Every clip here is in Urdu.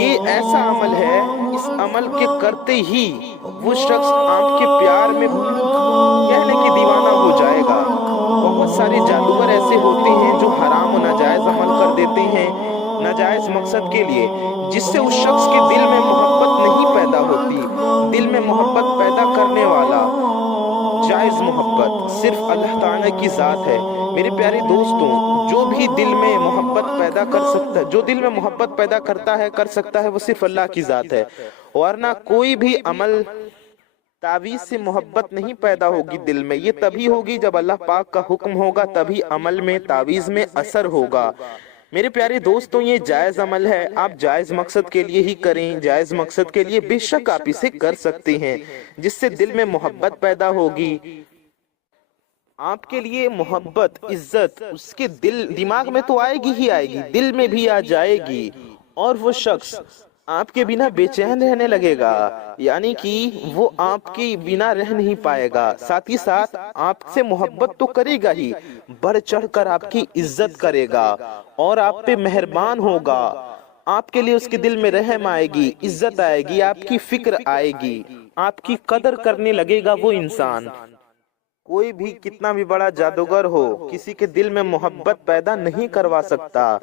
یہ ایسا عمل ہے، اس عمل کے کرتے ہی وہ شخص آپ کے پیار میں کہنے کی دیوانہ ہو جائے گا۔ بہت سارے جادوگر ایسے ہوتے ہیں جو حرام و ناجائز عمل کر دیتے ہیں ناجائز مقصد کے لیے، جس سے اس شخص کے دل میں محبت نہیں پیدا ہوتی۔ دل میں محبت پیدا کرنے والا جائز محبت صرف اللہ تعالیٰ کی ذات ہے۔ میرے پیارے دوستوں، جو بھی دل میں محبت پیدا کر سکتا ہے، جو دل میں محبت پیدا کرتا ہے کر سکتا ہے، وہ صرف اللہ کی ذات ہے، ورنہ کوئی بھی عمل تعویذ سے محبت نہیں پیدا ہوگی دل میں۔ یہ تبھی ہوگی جب اللہ پاک کا حکم ہوگا، تبھی عمل میں تعویذ میں اثر ہوگا۔ میرے پیارے دوستوں، یہ جائز عمل ہے، آپ جائز مقصد کے لیے ہی کریں۔ جائز مقصد کے لیے بے شک آپ اسے کر سکتے ہیں، جس سے دل میں محبت پیدا ہوگی۔ آپ کے لیے محبت، عزت اس کے دماغ میں تو آئے گی ہی آئے گی، دل میں بھی آ جائے گی، اور وہ شخص آپ کے بنا بے چین رہنے لگے گا، یعنی کہ وہ آپ کے بنا رہ نہیں پائے گا۔ ساتھ ہی ساتھ آپ سے محبت تو کرے گا ہی، بڑھ چڑھ کر آپ کی عزت کرے گا اور آپ پہ مہربان ہوگا۔ آپ کے لیے اس کے دل میں رحم آئے گی، عزت آئے گی، آپ کی فکر آئے گی، آپ کی قدر کرنے لگے گا وہ انسان۔ کوئی بھی کتنا بھی بڑا جادوگر ہو، کسی کے دل میں محبت پیدا نہیں کروا سکتا۔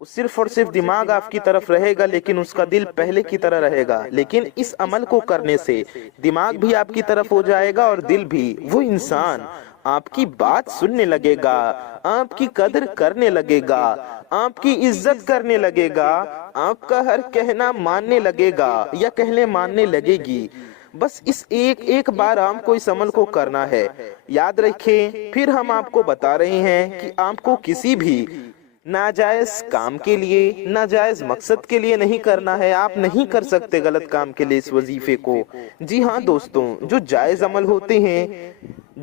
وہ صرف اور صرف دماغ آپ کی طرف رہے گا، لیکن اس کا دل پہلے کی طرح رہے گا۔ لیکن اس عمل کو کرنے سے دماغ بھی آپ کی طرف ہو جائے گا اور دل بھی۔ وہ انسان آپ کی بات سننے لگے گا، آپ کی قدر کرنے لگے گا، آپ کی عزت کرنے لگے گا، آپ کا ہر کہنا ماننے لگے گا یا کہنے ماننے لگے گی۔ بس اس ایک بار آپ کو اس عمل کو کرنا ہے۔ یاد رکھیں، پھر ہم آپ کو بتا رہے ہیں کہ آپ کو کسی بھی ناجائز کام کے لیے، ناجائز مقصد کے لیے نہیں کرنا ہے۔ آپ نہیں کر سکتے غلط کام کے لیے اس وظیفے کو۔ جی ہاں دوستوں، جو جائز عمل ہوتے ہیں،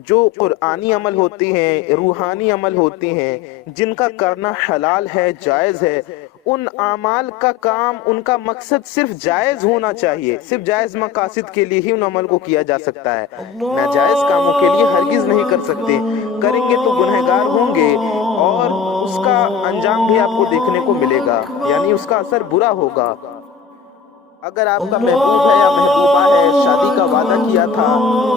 جو قرآنی عمل ہوتے ہیں، روحانی عمل ہوتے ہیں، جن کا کرنا حلال ہے، جائز ہے، ان اعمال کا کام، ان کا مقصد صرف جائز ہونا چاہیے۔ صرف جائز مقاصد کے لیے ہی ان عمل کو کیا جا سکتا ہے، ناجائز کاموں کے لیے ہرگز نہیں کر سکتے۔ کریں گے تو گنہگار ہوں گے اور اس کا انجام بھی آپ کو دیکھنے کو ملے گا، یعنی اس کا اثر برا ہوگا۔ اگر آپ کا محبوب ہے یا محبوبہ ہے، شادی کا وعدہ کیا تھا،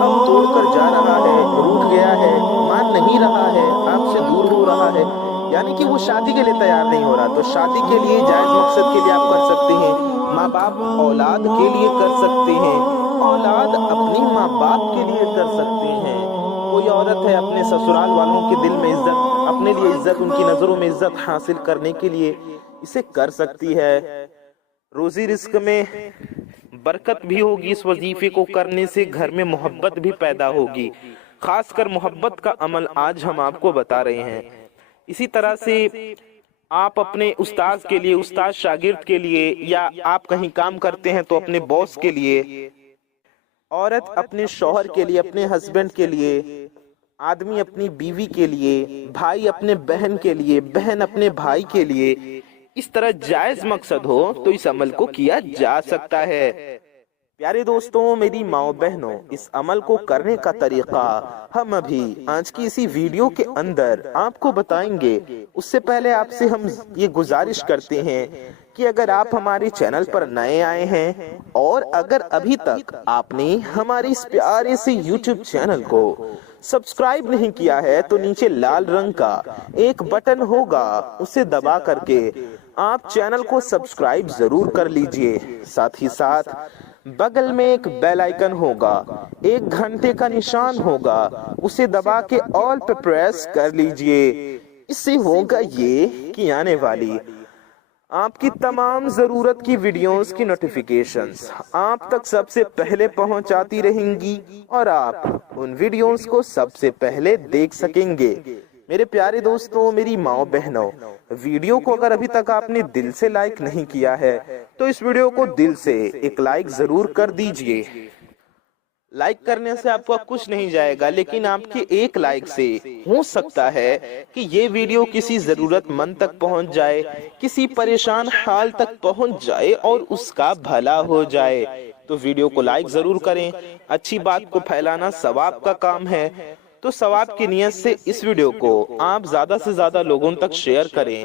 اب توڑ کر جا رہا ہے، روٹھ گیا ہے، مان نہیں رہا ہے، آپ سے دور ہو رہا ہے، یعنی کہ وہ شادی کے لیے تیار نہیں ہو رہا، تو شادی کے لیے جائز مقصد کے لیے آپ کر سکتے ہیں۔ ماں باپ اولاد کے لیے کر سکتے ہیں، اولاد اپنی ماں باپ کے لیے کر سکتے ہیں۔ کوئی عورت ہے اپنے سسرال والوں کے دل میں عزت، اپنے لیے عزت، ان کی نظروں میں عزت حاصل کرنے کے لیے اسے کر سکتی ہے۔ روزی رزق میں برکت بھی ہوگی، اس وظیفے کو کرنے سے گھر میں محبت بھی پیدا ہوگی۔ خاص کر محبت کا عمل آج ہم آپ کو بتا رہے ہیں۔ اسی طرح سے آپ اپنے استاذ کے لیے، استاد شاگرد کے لیے، یا آپ کہیں کام کرتے ہیں تو اپنے باس کے لیے، عورت اپنے شوہر کے لیے، اپنے ہسبینڈ کے لیے، آدمی اپنی بیوی کے لیے، بھائی اپنے بہن کے لیے، بہن اپنے بھائی کے لیے، اس طرح جائز مقصد ہو تو اس عمل کو کیا جا سکتا ہے۔ پیارے دوستوں، میری ماؤں بہنوں، اس عمل کو کرنے کا طریقہ ہم ابھی آج کی اسی ویڈیو کے اندر آپ کو بتائیں گے۔ اس سے پہلے آپ سے ہم یہ گزارش کرتے ہیں کہ اگر آپ ہمارے چینل پر نئے آئے ہیں اور اگر ابھی تک آپ نے ہماری اس پیارے سے یوٹیوب چینل کو سبسکرائب نہیں کیا ہے تو نیچے لال رنگ کا ایک بٹن ہوگا، اسے دبا کر کے آپ چینل کو سبسکرائب ضرور کر لیجئے۔ ساتھ ہی ساتھ بغل میں ایک بیل آئیکن ہوگا، ایک گھنٹے کا نشان ہوگا، اسے دبا کے آل پہ پریس کر لیجئے۔ اس سے ہوگا یہ کہ آنے والی آپ کی تمام ضرورت کی ویڈیوز کی نوٹیفیکیشنز آپ تک سب سے پہلے پہنچاتی رہیں گی اور آپ ان ویڈیوز کو سب سے پہلے دیکھ سکیں گے۔ میرے پیارے دوستوں، میری ماؤں بہنوں، ویڈیو کو اگر ابھی تک آپ نے دل سے لائک نہیں کیا ہے تو اس ویڈیو کو دل سے ایک لائک ضرور کر دیجئے۔ لائک کرنے سے آپ کو کچھ نہیں جائے گا، لیکن آپ کے ایک لائک سے ہو سکتا ہے کہ یہ ویڈیو کسی ضرورت مند تک پہنچ جائے، کسی پریشان حال تک پہنچ جائے اور اس کا بھلا ہو جائے۔ تو ویڈیو کو لائک ضرور کریں، اچھی بات کو پھیلانا ثواب کا کام ہے، تو ثواب کی نیت سے اس ویڈیو کو آپ زیادہ سے زیادہ لوگوں تک شیئر کریں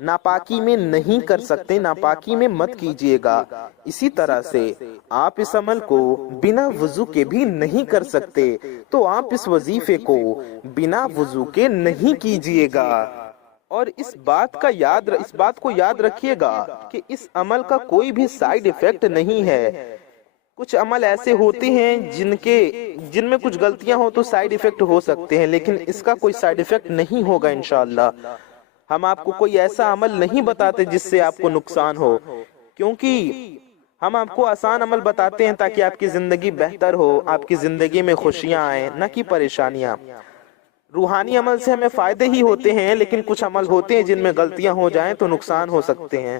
ناپاکی میں نہیں کر سکتے، ناپاکی میں مت کیجیے گا۔ اسی طرح سے آپ اس عمل کو بنا وضو کے بھی نہیں کر سکتے، تو آپ اس وظیفے کو بنا وضو کے نہیں کیجیے گا۔ اور اس بات کو یاد رکھیے گا کہ اس عمل کا کوئی بھی سائیڈ ایفیکٹ نہیں ہے۔ کچھ عمل ایسے ہوتے ہیں جن میں کچھ غلطیاں ہو تو سائیڈ ایفیکٹ ہو سکتے ہیں، لیکن اس کا کوئی سائیڈ ایفیکٹ نہیں ہوگا انشاءاللہ۔ ہم آپ کو کوئی ایسا عمل نہیں بتاتے جس سے آپ کو نقصان ہو، کیونکہ ہم آپ کو آسان عمل بتاتے ہیں تاکہ آپ کی زندگی بہتر ہو، آپ کی زندگی میں خوشیاں آئیں نہ کہ پریشانیاں۔ روحانی عمل سے ہمیں فائدے ہی ہوتے ہیں، لیکن کچھ عمل ہوتے ہیں جن میں غلطیاں ہو جائیں تو نقصان ہو سکتے ہیں،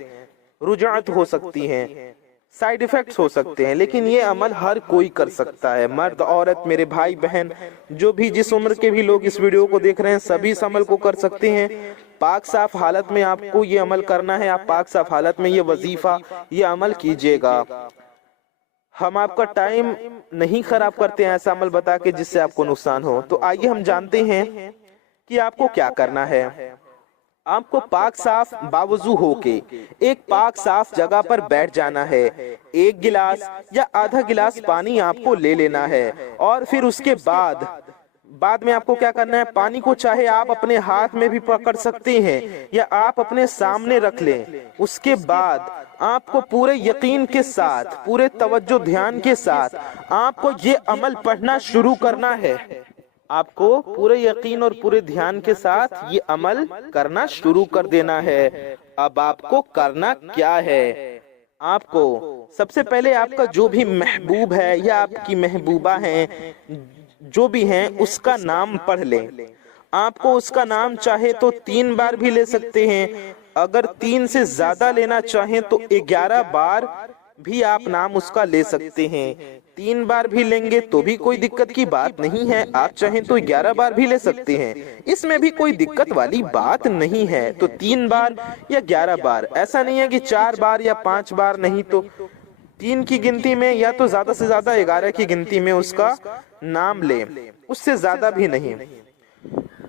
رجعت ہو سکتی ہیں، سائیڈ ایفیکٹس ہو سکتے ہیں، لیکن یہ عمل ہر کوئی کر سکتا ہے، مرد عورت، میرے بھائی بہن، جو بھی جس عمر کے بھی لوگ اس ویڈیو کو دیکھ رہے ہیں، سبھی اس عمل کو کر سکتے ہیں۔ پاک صاف حالت میں آپ کو یہ عمل کرنا ہے، آپ پاک صاف حالت میں یہ وظیفہ، یہ عمل کیجئے گا۔ ہم آپ کا ٹائم نہیں خراب کرتے ہیں ایسا عمل بتا کے جس سے آپ کو نقصان ہو۔ تو آئیے ہم جانتے ہیں کہ آپ کو کیا کرنا ہے۔ آپ کو پاک صاف باوضو ہو کے ایک پاک صاف جگہ پر بیٹھ جانا ہے، ایک گلاس یا آدھا گلاس پانی آپ کو لے لینا ہے، اور پھر اس کے بعد میں آپ کو کیا کرنا ہے، پانی کو چاہے آپ اپنے ہاتھ میں بھی پکڑ سکتے ہیں یا آپ اپنے سامنے رکھ لیں۔ اس کے بعد آپ کو پورے یقین کے ساتھ، پورے توجہ دھیان کے ساتھ آپ کو یہ عمل پڑھنا شروع کرنا ہے۔ آپ کو پورے یقین اور پورے دھیان کے ساتھ یہ عمل کرنا شروع کر دینا ہے۔ اب آپ کو کرنا کیا ہے؟ آپ کو سب سے پہلے آپ کا جو بھی محبوب ہے یا آپ کی محبوبہ ہیں، جو بھی ہیں، اس کا نام پڑھ لیں۔ آپ کو اس کا نام چاہے تو 3 بار بھی لے سکتے ہیں، اگر 3 سے زیادہ لینا چاہیں تو 11 بار بھی آپ نام اس کا لے سکتے ہیں۔ 3 بار بھی لیں گے تو بھی کوئی دقت کی بات نہیں ہے، آپ چاہیں تو 11 بار بھی لے سکتے ہیں، اس میں بھی کوئی دقت والی بات نہیں ہے۔ تو 3 بار یا 11 بار، ایسا نہیں ہے کہ 4 بار یا 5 بار، نہیں تو 3 کی گنتی میں یا تو زیادہ سے زیادہ 11 کی گنتی میں اس کا نام لیں، اس سے زیادہ بھی نہیں۔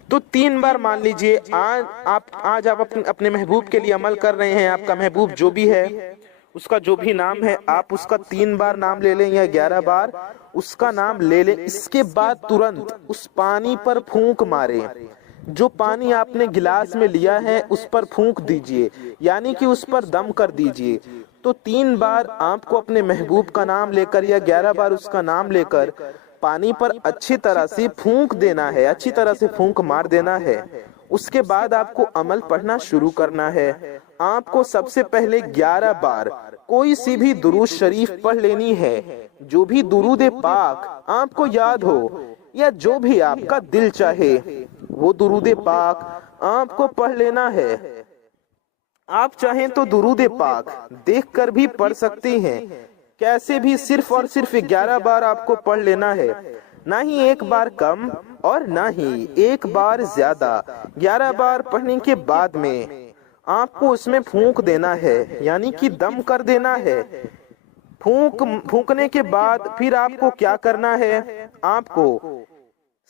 تو 3 بار مان لیجئے آج آپ اپنے محبوب کے لیے عمل کر رہے ہیں، آپ کا محبوب جو بھی ہے اس کا جو بھی نام ہے آپ اس کا 3 بار نام لے لیں یا 11 بار اس کا نام لے لیں۔ اس کے بعد ترنت اس پانی پر پھونک ماریں، جو پانی آپ نے گلاس میں لیا ہے اس پر پھونک دیجئے، یعنی کہ اس پر دم کر دیجئے۔ تو 3 بار آپ کو اپنے محبوب کا نام لے کر یا 11 بار اس کا نام لے کر پانی پر اچھی طرح سے پھونک دینا ہے، اچھی طرح سے پھونک مار دینا ہے۔ اس کے بعد آپ کو عمل پڑھنا شروع کرنا ہے۔ آپ کو سب سے پہلے 11 بار کوئی سی بھی درود شریف پڑھ لینی ہے، جو بھی درود پاک آپ کو یاد ہو یا جو بھی آپ کا دل چاہے وہ درود پاک آپ کو پڑھ لینا ہے۔ آپ چاہیں تو درود پاک دیکھ کر بھی پڑھ سکتے ہیں، کیسے بھی صرف اور صرف 11 بار آپ کو پڑھ لینا ہے، نہ ہی 1 بار کم اور نہ ہی 1 بار زیادہ۔ 11 بار پڑھنے کے بعد میں آپ کو اس میں پھونک دینا ہے، یعنی کہ دم کر دینا ہے۔ پھونکنے کے بعد پھر آپ کو کیا کرنا ہے، آپ کو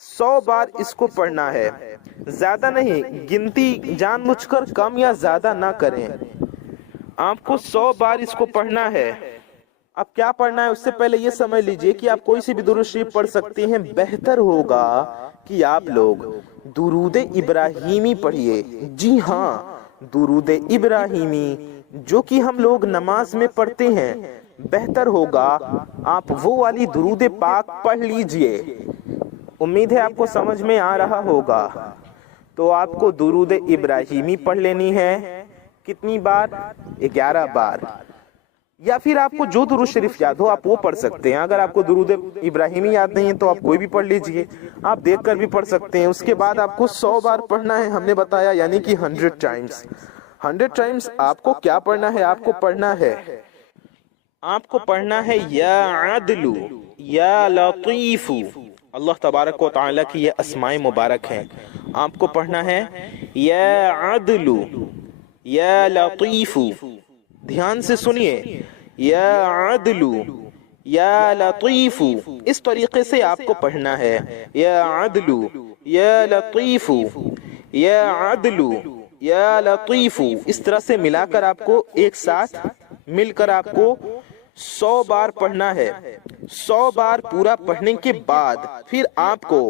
100 بار اس کو پڑھنا ہے، زیادہ نہیں، گنتی جان بوجھ کر کم یا زیادہ نہ کریں۔ آپ کو 100 بار اس کو پڑھنا ہے۔ اب کیا پڑھنا ہے اس سے پہلے یہ سمجھ لیجئے کہ آپ کوئی سی بھی درود شریف پڑھ سکتے ہیں، بہتر ہوگا کہ آپ لوگ درود ابراہیمی پڑھیے۔ جی ہاں، درود ابراہیمی جو کہ ہم لوگ نماز میں پڑھتے ہیں، بہتر ہوگا آپ وہ والی درود پاک پڑھ لیجئے۔ امید ہے آپ کو سمجھ میں آ رہا ہوگا۔ تو آپ کو درود ابراہیمی پڑھ لینی ہے، کتنی بار؟ 11 بار، یا پھر آپ کو جو درود شریف یاد ہو آپ وہ پڑھ سکتے ہیں۔ اگر آپ کو درود ابراہیمی یاد نہیں ہے تو آپ کوئی بھی پڑھ لیجئے، آپ دیکھ کر بھی پڑھ سکتے ہیں۔ اس کے بعد آپ کو 100 بار پڑھنا ہے، ہم نے بتایا، یعنی کہ 100 ٹائمز۔ 100 ٹائمز آپ کو کیا پڑھنا ہے، آپ کو پڑھنا ہے یا عدل یا لطیف۔ اللہ تبارک و تعالیٰ کی یہ اسماء مبارک ہیں۔ آپ کو پڑھنا ہے یا عدل یا لطیف، دھیان سے سنیے، یا عدل یا لطیف، اس طریقے سے آپ کو پڑھنا ہے، یا عدل یا لطیف، یا عدل یا لطیف، اس طرح سے ملا کر آپ کو ایک ساتھ مل کر آپ کو 100 بار پڑھنا ہے۔ 100 بار پورا پڑھنے کے بعد پھر آپ کو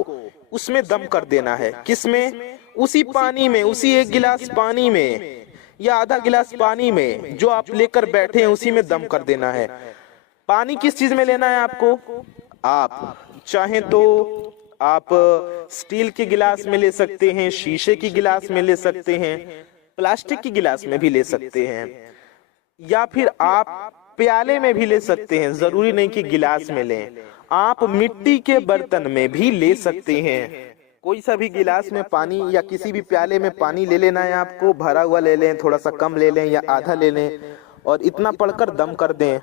اس میں دم کر دینا ہے۔ کس میں؟ اسی پانی میں، اسی 1 گلاس پانی میں یا آدھا گلاس پانی میں جو آپ لے کر بیٹھے ہیں اسی میں دم کر دینا ہے۔ پانی کس چیز میں لینا ہے آپ کو؟ آپ چاہیں تو آپ سٹیل کے گلاس میں لے سکتے ہیں، شیشے کی گلاس میں لے سکتے ہیں، پلاسٹک کی گلاس میں بھی لے سکتے ہیں، یا پھر آپ پیالے میں بھی لے سکتے ہیں، ضروری نہیں کہ گلاس میں لیں، آپ مٹی کے برتن میں بھی لے سکتے ہیں۔ کوئی سا بھی گلاس میں پانی یا کسی بھی پیالے میں پانی لے لینا ہے آپ کو، بھرا ہوا لے لیں، تھوڑا سا کم لے لیں یا آدھا لے لیں، اور اتنا پڑھ کر دم کر دیں۔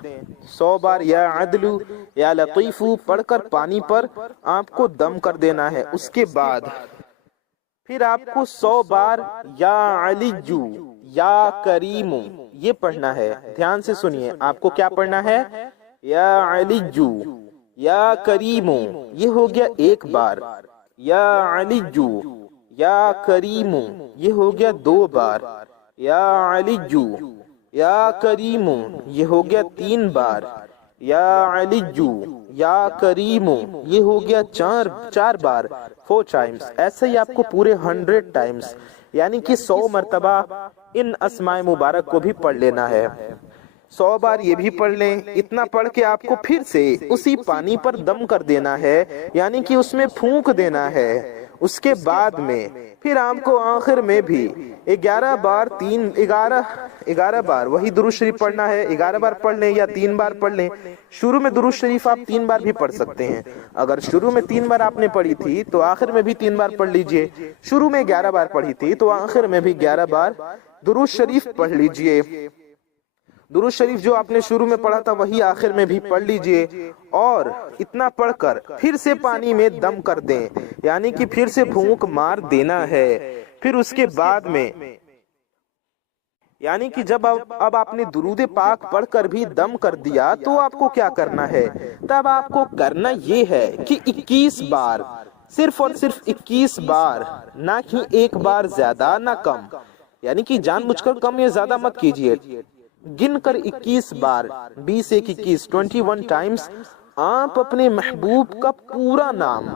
100 بار یا عدل یا لطیف پڑھ کر پانی پر آپ کو دم کر دینا ہے۔ اس کے بعد پھر آپ کو 100 بار یا علی یا کریم یہ پڑھنا ہے۔ دھیان سے سنیے، آپ کو کیا پڑھنا ہے؟ یا علی یا کریم، یہ ہو گیا 1 بار۔ یا علی یا کریم یہ ہو گیا 2 بار۔ یا علی یا کریم یہ ہو گیا 3 بار۔ یا علی یا کریم یہ ہو گیا 4 بار، 4 ٹائمز۔ ایسے ہی آپ کو پورے 100 ٹائمز یعنی کہ 100 مرتبہ ان اسماء مبارک کو بھی پڑھ لینا ہے۔ 100 بار یہ بھی پڑھ لیں۔ اتنا پڑھ کے آپ کو پھر سے اسی پانی پر دم کر دینا ہے، یعنی کہ اس میں پھونک دینا ہے۔ اس کے بعد میں پھر آپ کو آخر میں بھی 11 بار وہی درود شریف پڑھنا ہے۔ 11 بار پڑھ لیں یا 3 بار پڑھ لیں۔ شروع میں درود شریف آپ 3 بار بھی پڑھ سکتے ہیں۔ اگر شروع میں 3 بار آپ نے پڑھی تھی تو آخر میں بھی 3 بار پڑھ لیجئے۔ شروع میں 11 بار پڑھی تھی تو آخر میں بھی 11 بار درود شریف پڑھ لیجئے۔ درود شریف جو آپ نے شروع میں پڑھا تھا وہی آخر میں بھی پڑھ لیجئے، اور اتنا پڑھ کر پھر سے پانی میں دم کر دیں، یعنی کہ پھر سے پھونک مار دینا ہے۔ پھر اس کے بعد میں یعنی کہ جب اب آپ نے درود پاک پڑھ کر بھی دم کر دیا تو آپ کو کیا کرنا ہے؟ تب آپ کو کرنا یہ ہے کہ 21 بار، صرف اور صرف 21 بار، نہ کہ 1 بار زیادہ نہ کم، یعنی کہ جان بوجھ کر کم یا زیادہ مت کیجئے، گن کر 21 بار، 20 ایک 21، 21 ٹائمز آپ اپنے محبوب کا پورا نام،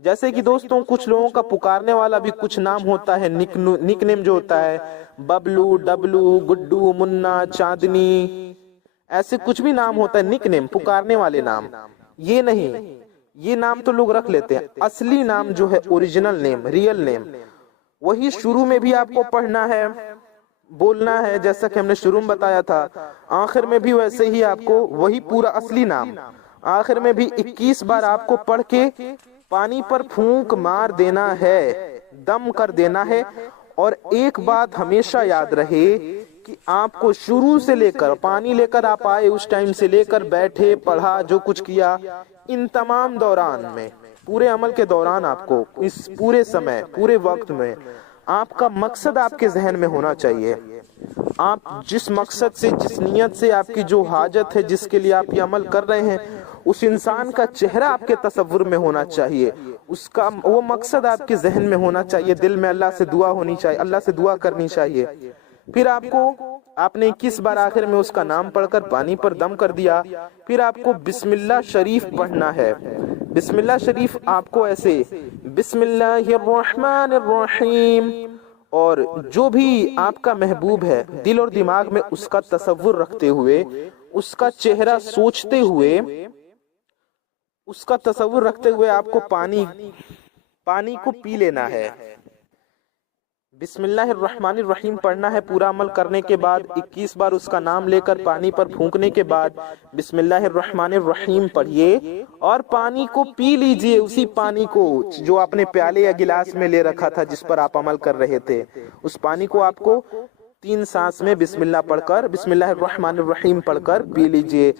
جیسے کہ دوستوں کچھ لوگوں کا پکارنے والا بھی کچھ نام ہوتا ہے، نک نیم جو ہوتا ہے، ببلو، ڈبلو، گڈو، منا، چاندنی، ایسے کچھ بھی نام ہوتا ہے نک نیم، پکارنے والے نام۔ یہ نہیں، یہ نام تو لوگ رکھ لیتے ہیں، اصلی نام جو ہے اوریجنل نیم، ریئل نیم، وہی شروع میں بھی آپ کو پڑھنا ہے، بولنا ہے، جیسا کہ ہم نے شروع میں بتایا تھا، آخر میں بھی ویسے ہی آپ کو وہی پورا اصلی نام، آخر میں بھی 21 بار آپ کو پڑھ کے پانی پر پھونک مار دینا ہے، دم کر دینا ہے۔ اور ایک بات ہمیشہ یاد رہے کہ آپ کو شروع سے لے کر، پانی لے کر آپ آئے اس ٹائم سے لے کر بیٹھے، پڑھا، جو کچھ کیا، ان تمام دوران میں، پورے عمل کے دوران آپ کو اس پورے سمے، پورے وقت میں آپ کا مقصد آپ کے ذہن میں ہونا چاہیے۔ آپ جس مقصد سے، جس نیت سے، آپ کی جو حاجت ہے، جس کے لیے آپ یہ عمل کر رہے ہیں، اس انسان کا چہرہ آپ کے تصور میں ہونا چاہیے، اس کا وہ مقصد آپ کے ذہن میں ہونا چاہیے، دل میں اللہ سے دعا ہونی چاہیے، اللہ سے دعا کرنی چاہیے۔ پھر آپ نے 21 بار آخر میں اس کا نام پڑھ کر پانی پر دم کر دیا، پھر آپ کو بسم اللہ شریف پڑھنا ہے۔ بسم اللہ شریف آپ کو ایسے بسم اللہ الرحمن الرحیم، اور جو بھی آپ کا محبوب ہے دل اور دماغ میں اس کا تصور رکھتے ہوئے، اس کا چہرہ سوچتے ہوئے، اس کا تصور رکھتے ہوئے آپ کو پانی کو پی لینا ہے۔ بسم اللہ الرحمن الرحیم پڑھنا ہے۔ پورا عمل کرنے کے بعد 21 بار اس کا نام لے کر پانی پر پھونکنے کے بعد بسم اللہ الرحمن الرحیم پڑھیے اور پانی کو پی لیجئے، اسی پانی کو جو آپ نے پیالے یا گلاس میں لے رکھا تھا جس پر آپ عمل کر رہے تھے، اس پانی کو آپ کو 3 سانس میں بسم اللہ پڑھ کر، بسم اللہ الرحمن الرحیم پڑھ کر پی لیجئے۔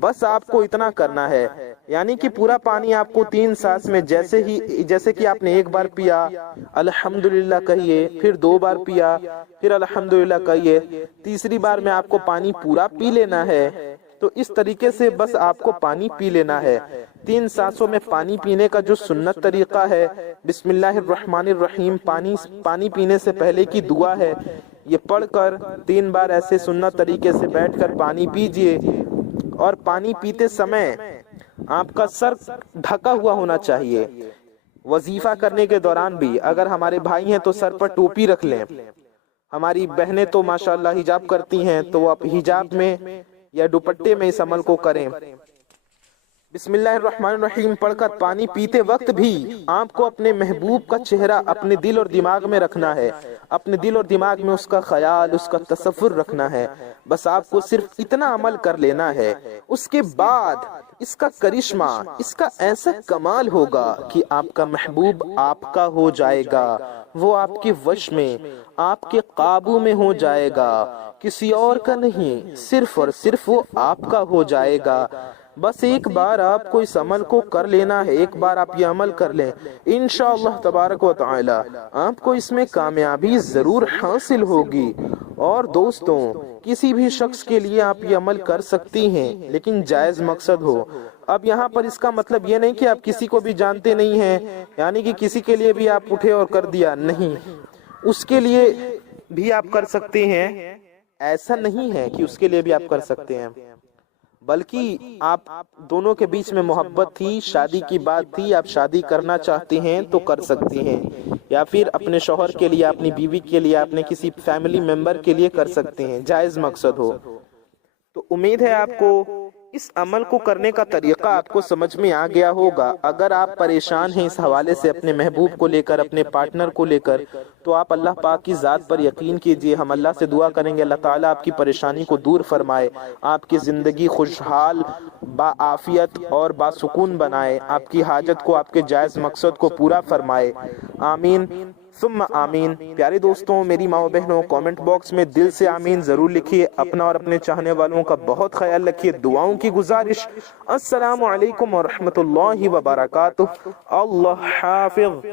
بس آپ کو اتنا کرنا ہے، یعنی کہ پورا پانی آپ کو 3 سانس میں، جیسے کہ آپ نے 1 بار پیا الحمدللہ کہیے، پھر 2 بار پیا، پھر الحمدللہ کہیے، تیسری بار میں آپ کو پانی پورا پی لینا ہے۔ تو اس طریقے سے بس آپ کو پانی پی لینا ہے۔ 3 سانسوں میں پانی پینے کا جو سنت طریقہ ہے، بسم اللہ الرحمن الرحیم، پانی پینے سے پہلے کی دعا ہے، یہ پڑھ کر 3 بار ایسے سنت طریقے سے بیٹھ کر پانی پیجئے، اور پانی پیتے سمے آپ کا سر ڈھکا ہوا ہونا چاہیے۔ وظیفہ کرنے کے دوران بھی اگر ہمارے بھائی ہیں تو سر پر ٹوپی رکھ لیں، ہماری بہنیں تو ماشاءاللہ حجاب کرتی ہیں تو وہ حجاب میں یا دوپٹے میں اس عمل کو کریں۔ بسم اللہ الرحمن الرحیم پڑھ کر پانی پیتے وقت بھی آپ کو اپنے محبوب کا چہرہ اپنے دل اور دماغ میں رکھنا ہے، اپنے دل اور دماغ میں اس کا خیال، اس کا تصور رکھنا ہے۔ بس آپ کو صرف اتنا عمل کر لینا ہے، اس کے بعد اس کا کرشمہ، اس کا ایسا کمال ہوگا کہ آپ کا محبوب آپ کا ہو جائے گا، وہ آپ کے وش میں، آپ کے قابو میں ہو جائے گا، کسی اور کا نہیں، صرف اور صرف وہ آپ کا ہو جائے گا۔ بس ایک بار آپ کو اس عمل کو کر لینا ہے، ایک بار آپ یہ عمل کر لیں، انشاءاللہ تبارک و تعالی آپ کو اس میں کامیابی ضرور حاصل ہوگی۔ اور دوستوں، کسی بھی شخص کے لیے آپ یہ عمل کر سکتی ہیں، لیکن جائز مقصد ہو۔ اب یہاں پر اس کا مطلب یہ نہیں کہ آپ کسی کو بھی جانتے نہیں ہیں، یعنی کہ کسی کے لیے بھی آپ اٹھے اور کر دیا، نہیں، اس کے لیے بھی آپ کر سکتے ہیں، ایسا نہیں ہے کہ اس کے لیے بھی آپ کر سکتے ہیں، بلکہ آپ دونوں کے بیچ میں محبت تھی، شادی کی بات تھی، آپ شادی کرنا چاہتے ہیں تو کر سکتے ہیں، یا پھر اپنے شوہر کے لیے، اپنی بیوی کے لیے، اپنے کسی فیملی ممبر کے لیے کر سکتے ہیں، جائز مقصد ہو۔ تو امید ہے آپ کو اس عمل کو کرنے کا طریقہ آپ کو سمجھ میں آ گیا ہوگا۔ اگر آپ پریشان ہیں اس حوالے سے اپنے محبوب کو لے کر، اپنے پارٹنر کو لے کر، تو آپ اللہ پاک کی ذات پر یقین کیجئے، ہم اللہ سے دعا کریں گے اللہ تعالیٰ آپ کی پریشانی کو دور فرمائے، آپ کی زندگی خوشحال، باعافیت اور باسکون بنائے، آپ کی حاجت کو، آپ کے جائز مقصد کو پورا فرمائے، آمین ثم آمین۔ پیارے دوستوں، میری ماں و بہنوں، کامنٹ باکس میں دل سے آمین ضرور لکھیے، اپنا اور اپنے چاہنے والوں کا بہت خیال رکھیے، دعاؤں کی گزارش۔ السلام علیکم ورحمۃ اللہ وبرکاتہ، اللہ حافظ۔